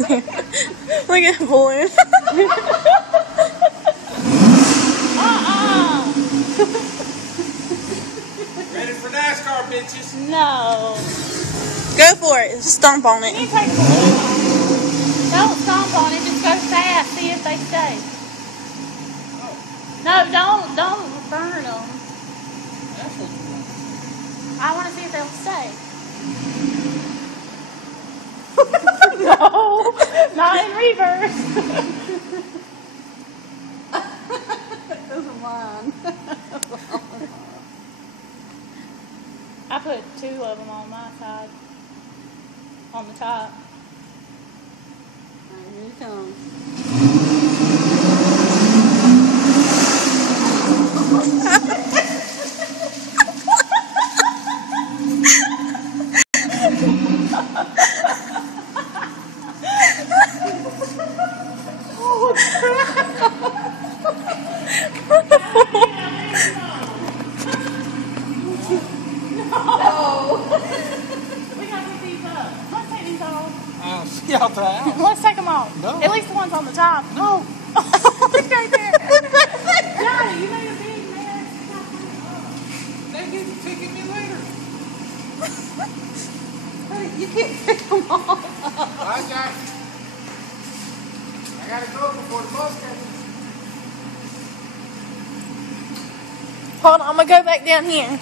Look at pulling. Ready for NASCAR, bitches? No. Go for it. Stomp on it. You take the balloon off. Don't stomp on it. Just go fast. See if they stay. Oh. No, don't burn them. That's what you want. I want to see if they'll stay. No, not in reverse. Doesn't mind. I put 2 of them on my side, on the top. Alright, here he comes. We gotta put these up. Let's take these off. I'll see out the house. Let's take them off. No. At least the ones on the top. No. Look right there. Daddy, you made a big mess. They get to ticket me later. You can't pick them off. I gotta go before the bus comes. Hold on, I'm gonna go back down here.